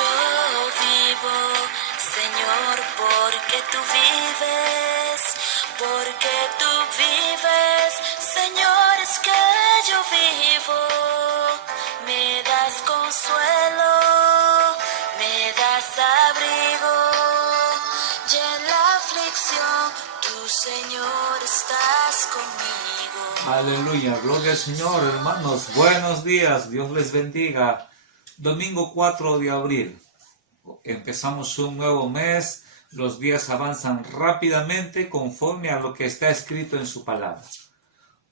yo vivo, Señor, porque tú vives, Señor, es que yo vivo. Me das consuelo, me das abrigo, y en la aflicción tú, Señor, estás conmigo. Aleluya, gloria al Señor, hermanos. Buenos días, Dios les bendiga. Domingo 4 de abril. Empezamos un nuevo mes. Los días avanzan rápidamente conforme a lo que está escrito en su palabra.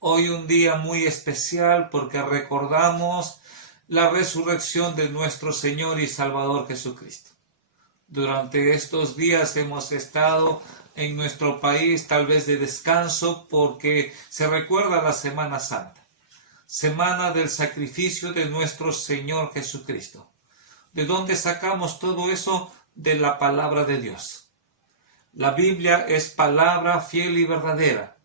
Hoy un día muy especial porque recordamos la resurrección de nuestro Señor y Salvador Jesucristo. Durante estos días hemos estado en nuestro país tal vez de descanso porque se recuerda la Semana Santa, semana del sacrificio de nuestro Señor Jesucristo. ¿De dónde sacamos todo eso? De la palabra de Dios. La Biblia es palabra fiel y verdadera.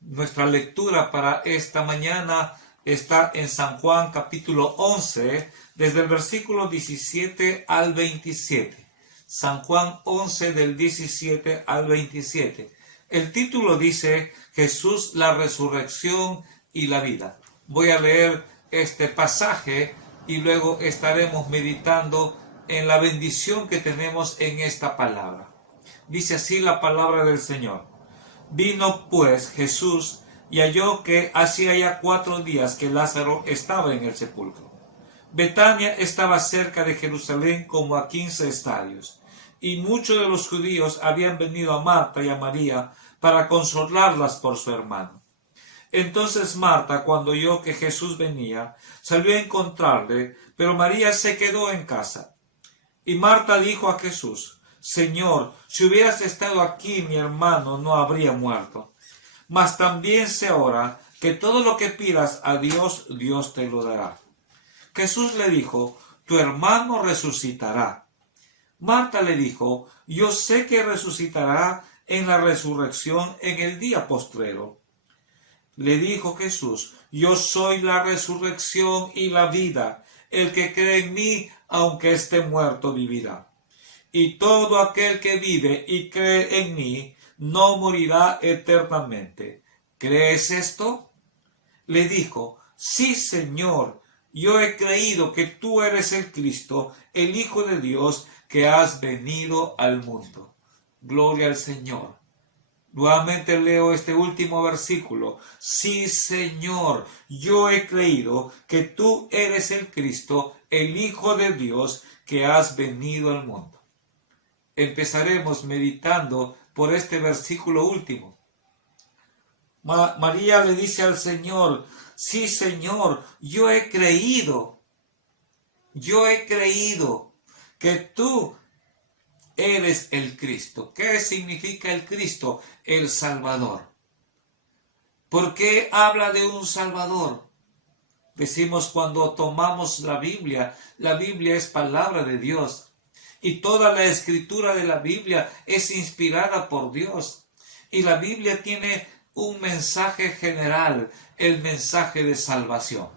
Nuestra lectura para esta mañana está en San Juan capítulo 11, desde el versículo 17 al 27. San Juan 11 del 17 al 27. El título dice Jesús, la resurrección y la vida. Voy a leer este pasaje y luego estaremos meditando en la bendición que tenemos en esta palabra. Dice así la palabra del Señor. Vino pues Jesús y halló que hacía ya 4 días que Lázaro estaba en el sepulcro. Betania estaba cerca de Jerusalén como a 15 estadios, y muchos de los judíos habían venido a Marta y a María para consolarlas por su hermano. Entonces Marta, cuando oyó que Jesús venía, salió a encontrarle, pero María se quedó en casa. Y Marta dijo a Jesús: Señor, si hubieras estado aquí, mi hermano no habría muerto. Mas también sé ahora que todo lo que pidas a Dios, Dios te lo dará. Jesús le dijo: tu hermano resucitará. Marta le dijo: yo sé que resucitará en la resurrección en el día postrero. Le dijo Jesús: yo soy la resurrección y la vida. El que cree en mí, aunque esté muerto, vivirá. Y todo aquel que vive y cree en mí, no morirá eternamente. ¿Crees esto? Le dijo: sí, Señor, yo he creído que tú eres el Cristo, el Hijo de Dios, que has venido al mundo. Gloria al Señor. Nuevamente leo este último versículo. Sí, Señor, yo he creído que tú eres el Cristo, el Hijo de Dios, que has venido al mundo. Empezaremos meditando por este versículo último. María le dice al Señor: sí, Señor, yo he creído que tú eres el Cristo. ¿Qué significa el Cristo? El Salvador. ¿Por qué habla de un Salvador? Decimos cuando tomamos la Biblia es palabra de Dios. Y toda la escritura de la Biblia es inspirada por Dios. Y la Biblia tiene un mensaje general, el mensaje de salvación.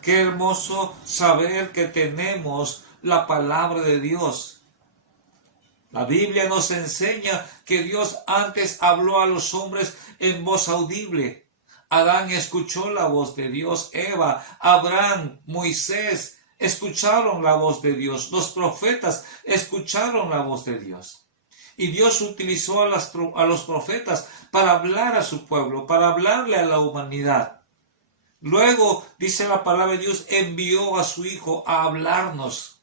Qué hermoso saber que tenemos la palabra de Dios. La Biblia nos enseña que Dios antes habló a los hombres en voz audible. Adán escuchó la voz de Dios, Eva, Abraham, Moisés escucharon la voz de Dios. Los profetas escucharon la voz de Dios. Y Dios utilizó a los profetas para hablar a su pueblo, para hablarle a la humanidad. Luego, dice la palabra de Dios, envió a su Hijo a hablarnos.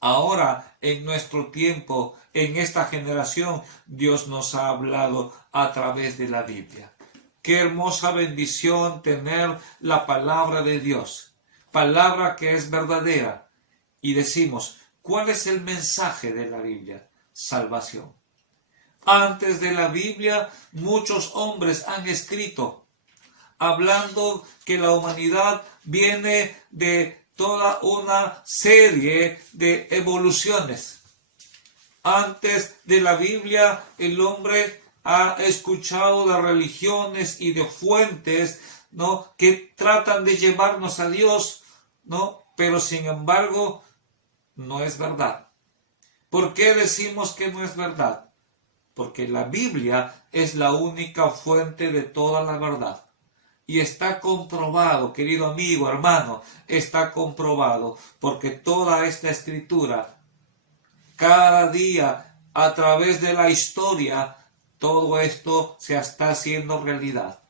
Ahora, en nuestro tiempo, en esta generación, Dios nos ha hablado a través de la Biblia. Qué hermosa bendición tener la palabra de Dios. Palabra que es verdadera. Y decimos, ¿cuál es el mensaje de la Biblia? Salvación. Antes de la Biblia, muchos hombres han escrito, hablando que la humanidad viene de toda una serie de evoluciones. Antes de la Biblia, el hombre ha escuchado de religiones y de fuentes, ¿no?, que tratan de llevarnos a Dios, ¿no? Pero sin embargo, no es verdad. ¿Por qué decimos que no es verdad? Porque la Biblia es la única fuente de toda la verdad. Y está comprobado, querido amigo, hermano, está comprobado, porque toda esta escritura, cada día, a través de la historia, todo esto se está haciendo realidad.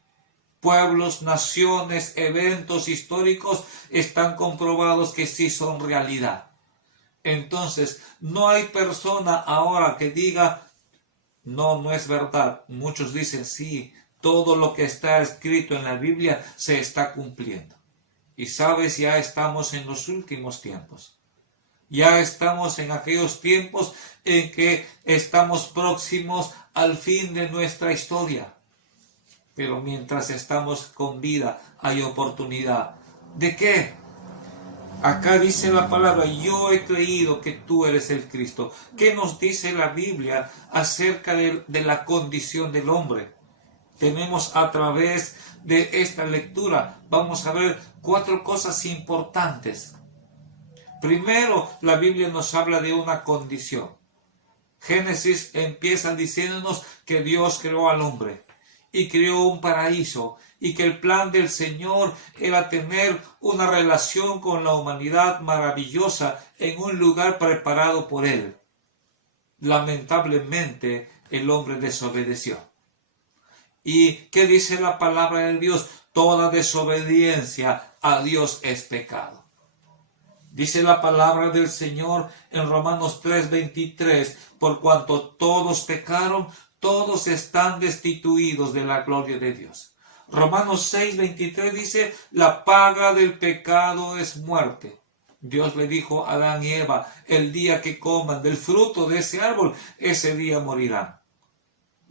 Pueblos, naciones, eventos históricos están comprobados que sí son realidad. Entonces, no hay persona ahora que diga, no, no es verdad. Muchos dicen, sí, todo lo que está escrito en la Biblia se está cumpliendo. Y sabes, ya estamos en los últimos tiempos. Ya estamos en aquellos tiempos en que estamos próximos al fin de nuestra historia. Pero mientras estamos con vida, hay oportunidad. ¿De qué? Acá dice la palabra, yo he creído que tú eres el Cristo. ¿Qué nos dice la Biblia acerca de la condición del hombre? Tenemos a través de esta lectura, vamos a ver 4 cosas importantes. Primero, la Biblia nos habla de una condición. Génesis empieza diciéndonos que Dios creó al hombre y creó un paraíso, y que el plan del Señor era tener una relación con la humanidad maravillosa en un lugar preparado por Él. Lamentablemente, el hombre desobedeció. ¿Y qué dice la palabra de Dios? Toda desobediencia a Dios es pecado. Dice la palabra del Señor en Romanos 3:23, por cuanto todos pecaron, todos están destituidos de la gloria de Dios. Romanos 6:23 dice, la paga del pecado es muerte. Dios le dijo a Adán y Eva, el día que coman del fruto de ese árbol, ese día morirán.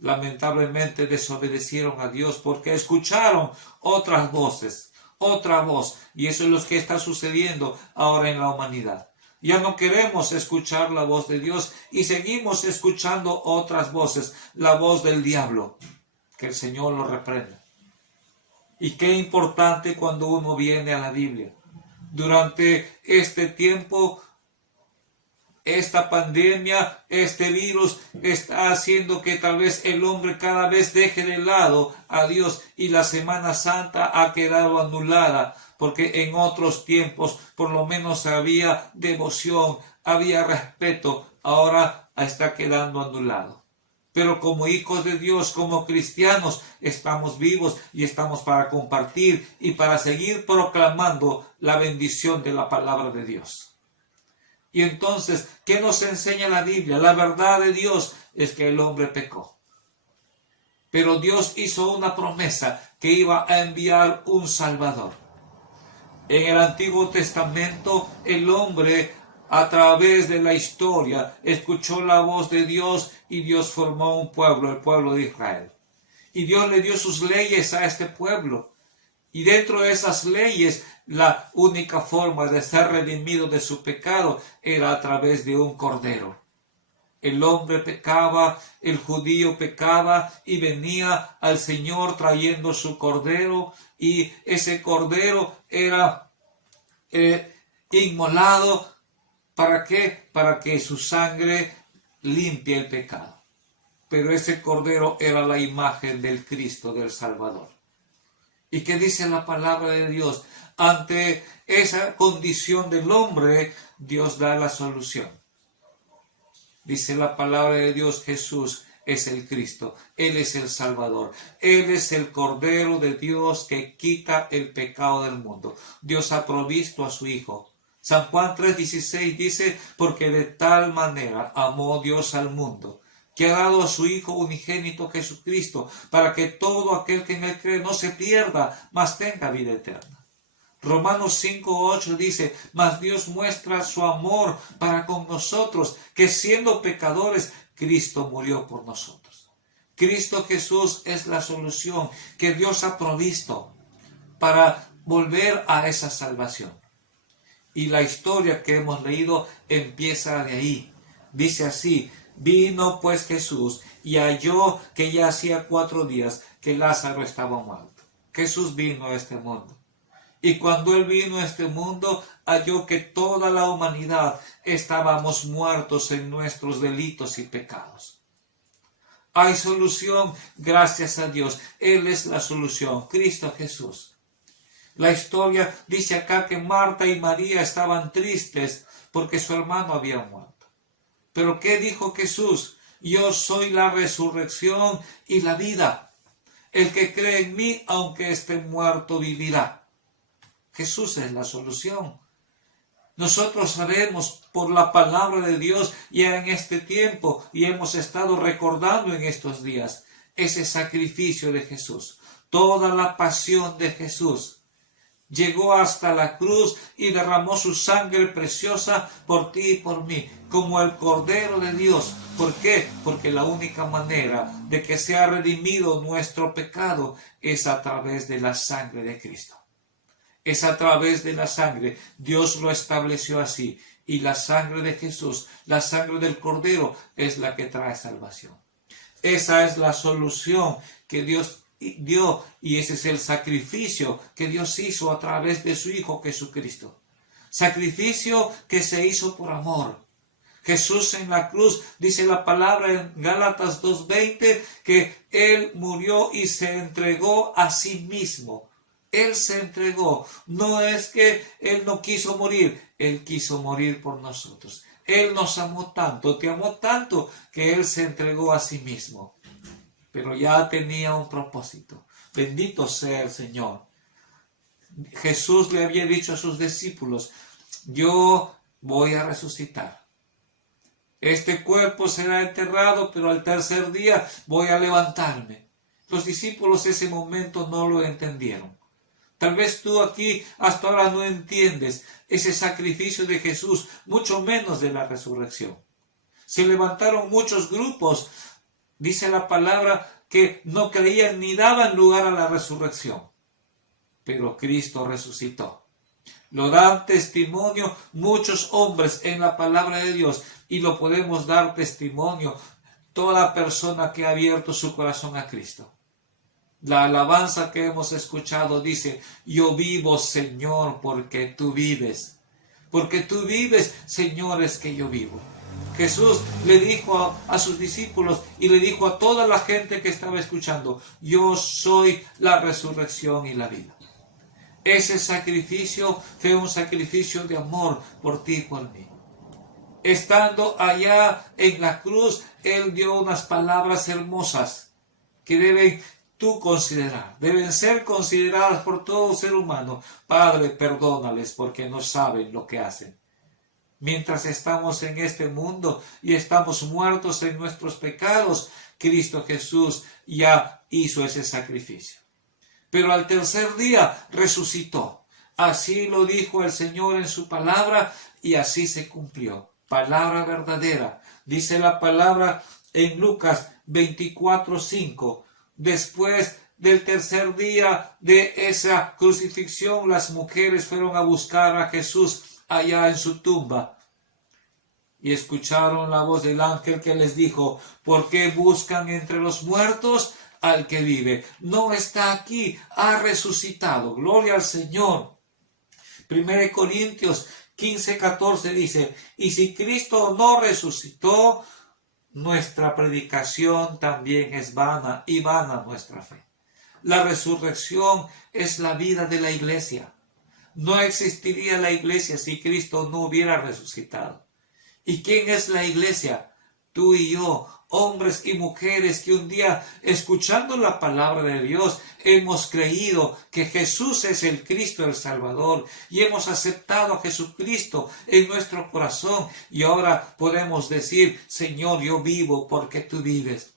Lamentablemente desobedecieron a Dios porque escucharon otras voces, otra voz, y eso es lo que está sucediendo ahora en la humanidad. Ya no queremos escuchar la voz de Dios y seguimos escuchando otras voces, la voz del diablo. Que el Señor lo reprenda. Y qué importante cuando uno viene a la Biblia. Durante este tiempo, esta pandemia, este virus está haciendo que tal vez el hombre cada vez deje de lado a Dios, y la Semana Santa ha quedado anulada, porque en otros tiempos por lo menos había devoción, había respeto, ahora está quedando anulado. Pero como hijos de Dios, como cristianos, estamos vivos y estamos para compartir y para seguir proclamando la bendición de la palabra de Dios. Y entonces, ¿qué nos enseña la Biblia? La verdad de Dios es que el hombre pecó. Pero Dios hizo una promesa que iba a enviar un Salvador. En el Antiguo Testamento, el hombre, a través de la historia, escuchó la voz de Dios y Dios formó un pueblo, el pueblo de Israel. Y Dios le dio sus leyes a este pueblo. Y dentro de esas leyes, la única forma de ser redimido de su pecado era a través de un cordero. El hombre pecaba, el judío pecaba y venía al Señor trayendo su cordero, y ese cordero era inmolado. ¿Para qué? Para que su sangre limpie el pecado. Pero ese cordero era la imagen del Cristo, del Salvador. ¿Y qué dice la palabra de Dios? Ante esa condición del hombre, Dios da la solución. Dice la palabra de Dios, Jesús es el Cristo, Él es el Salvador, Él es el Cordero de Dios que quita el pecado del mundo. Dios ha provisto a su Hijo. San Juan 3:16 dice, porque de tal manera amó Dios al mundo, que ha dado a su Hijo unigénito Jesucristo, para que todo aquel que en Él cree no se pierda, mas tenga vida eterna. Romanos 5:8 dice, mas Dios muestra su amor para con nosotros, que siendo pecadores, Cristo murió por nosotros. Cristo Jesús es la solución que Dios ha provisto para volver a esa salvación. Y la historia que hemos leído empieza de ahí. Dice así, vino pues Jesús y halló que ya hacía 4 días que Lázaro estaba muerto. Jesús vino a este mundo. Y cuando Él vino a este mundo, halló que toda la humanidad estábamos muertos en nuestros delitos y pecados. Hay solución, gracias a Dios. Él es la solución, Cristo Jesús. La historia dice acá que Marta y María estaban tristes porque su hermano había muerto. Pero ¿qué dijo Jesús? Yo soy la resurrección y la vida. El que cree en mí, aunque esté muerto, vivirá. Jesús es la solución. Nosotros sabemos por la palabra de Dios ya en este tiempo y hemos estado recordando en estos días ese sacrificio de Jesús. Toda la pasión de Jesús. Llegó hasta la cruz y derramó su sangre preciosa por ti y por mí, como el Cordero de Dios. ¿Por qué? Porque la única manera de que sea redimido nuestro pecado es a través de la sangre de Cristo. Es a través de la sangre. Dios lo estableció así. Y la sangre de Jesús, la sangre del Cordero, es la que trae salvación. Esa es la solución que Dios dio y ese es el sacrificio que Dios hizo a través de su Hijo Jesucristo. Sacrificio que se hizo por amor. Jesús en la cruz, dice la palabra en Gálatas 2:20, que Él murió y se entregó a sí mismo. Él se entregó. No es que Él no quiso morir, Él quiso morir por nosotros. Él nos amó tanto, te amó tanto, que Él se entregó a sí mismo. Pero ya tenía un propósito. Bendito sea el Señor. Jesús le había dicho a sus discípulos, yo voy a resucitar. Este cuerpo será enterrado, pero al tercer día voy a levantarme. Los discípulos ese momento no lo entendieron. Tal vez tú aquí hasta ahora no entiendes ese sacrificio de Jesús, mucho menos de la resurrección. Se levantaron muchos grupos, dice la palabra, que no creían ni daban lugar a la resurrección. Pero Cristo resucitó. Lo dan testimonio muchos hombres en la palabra de Dios y lo podemos dar testimonio toda persona que ha abierto su corazón a Cristo. La alabanza que hemos escuchado dice, yo vivo, Señor, porque tú vives. Porque tú vives, Señor, es que yo vivo. Jesús le dijo a sus discípulos y le dijo a toda la gente que estaba escuchando, yo soy la resurrección y la vida. Ese sacrificio fue un sacrificio de amor por ti y por mí. Estando allá en la cruz, Él dio unas palabras hermosas que deben deben ser consideradas por todo ser humano. Padre, perdónales porque no saben lo que hacen. Mientras estamos en este mundo y estamos muertos en nuestros pecados, Cristo Jesús ya hizo ese sacrificio. Pero al tercer día resucitó. Así lo dijo el Señor en su palabra y así se cumplió. Palabra verdadera. Dice la palabra en Lucas 24:5. Después del tercer día de esa crucifixión, las mujeres fueron a buscar a Jesús allá en su tumba. Y escucharon la voz del ángel que les dijo, ¿por qué buscan entre los muertos al que vive? No está aquí, ha resucitado. Gloria al Señor. 1 Corintios 15:14 dice, y si Cristo no resucitó, nuestra predicación también es vana y vana nuestra fe. La resurrección es la vida de la iglesia. No existiría la iglesia si Cristo no hubiera resucitado. ¿Y quién es la iglesia? Tú y yo, hombres y mujeres que un día, escuchando la palabra de Dios, hemos creído que Jesús es el Cristo, el Salvador, y hemos aceptado a Jesucristo en nuestro corazón, y ahora podemos decir, Señor, yo vivo porque tú vives.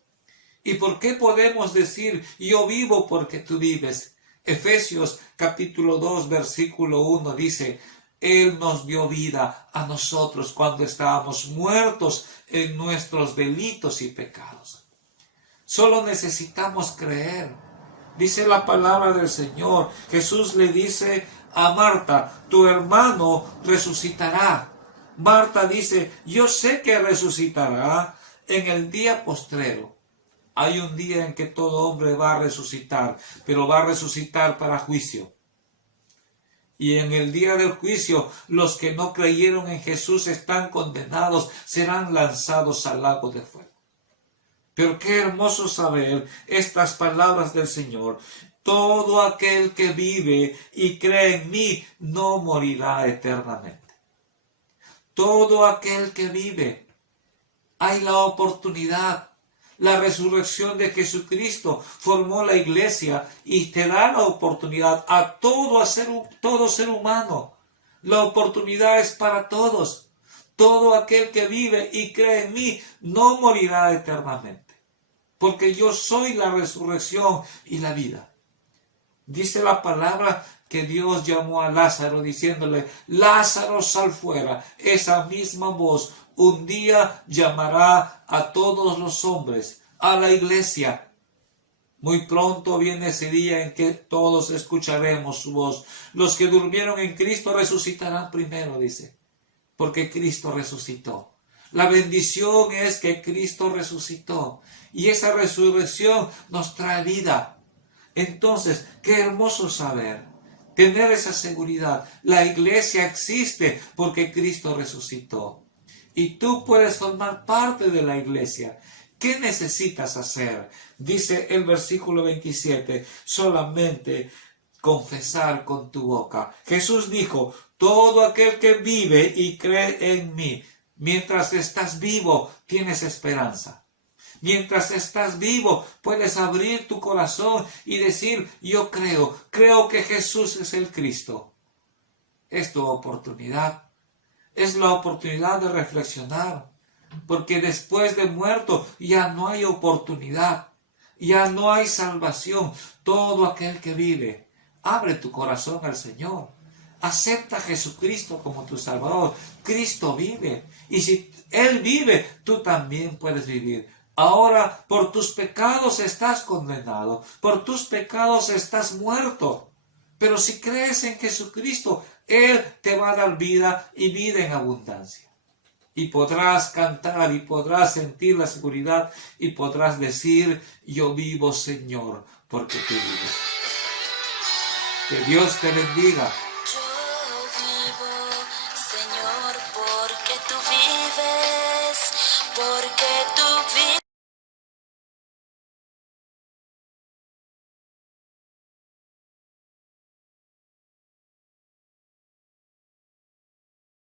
¿Y por qué podemos decir, yo vivo porque tú vives? Efesios capítulo 2, versículo 1 dice, Él nos dio vida a nosotros cuando estábamos muertos en nuestros delitos y pecados. Solo necesitamos creer. Dice la palabra del Señor. Jesús le dice a Marta, tu hermano resucitará. Marta dice, yo sé que resucitará en el día postrero. Hay un día en que todo hombre va a resucitar, pero va a resucitar para juicio. Y en el día del juicio, los que no creyeron en Jesús están condenados, serán lanzados al lago de fuego. Pero qué hermoso saber estas palabras del Señor. Todo aquel que vive y cree en mí no morirá eternamente. Todo aquel que vive. Hay la oportunidad. La resurrección de Jesucristo formó la iglesia y te da la oportunidad a todo ser humano. La oportunidad es para todos. Todo aquel que vive y cree en mí no morirá eternamente. Porque yo soy la resurrección y la vida. Dice la palabra que Dios llamó a Lázaro diciéndole, Lázaro, sal fuera. Esa misma voz un día llamará a todos los hombres, a la iglesia. Muy pronto viene ese día en que todos escucharemos su voz. Los que durmieron en Cristo resucitarán primero, dice, porque Cristo resucitó. La bendición es que Cristo resucitó y esa resurrección nos trae vida. Entonces, qué hermoso saber, tener esa seguridad. La iglesia existe porque Cristo resucitó. Y tú puedes formar parte de la iglesia. ¿Qué necesitas hacer? Dice el versículo 27, solamente confesar con tu boca. Jesús dijo, todo aquel que vive y cree en mí, mientras estás vivo, tienes esperanza. Mientras estás vivo, puedes abrir tu corazón y decir, yo creo que Jesús es el Cristo. Es tu oportunidad. Es la oportunidad de reflexionar. Porque después de muerto ya no hay oportunidad. Ya no hay salvación. Todo aquel que vive, abre tu corazón al Señor. Acepta a Jesucristo como tu Salvador. Cristo vive. Y si Él vive, tú también puedes vivir. Ahora, por tus pecados estás condenado, por tus pecados estás muerto. Pero si crees en Jesucristo, Él te va a dar vida y vida en abundancia. Y podrás cantar y podrás sentir la seguridad y podrás decir, yo vivo, Señor, porque tú vives. Que Dios te bendiga. Yo vivo, Señor, porque tú vives, porque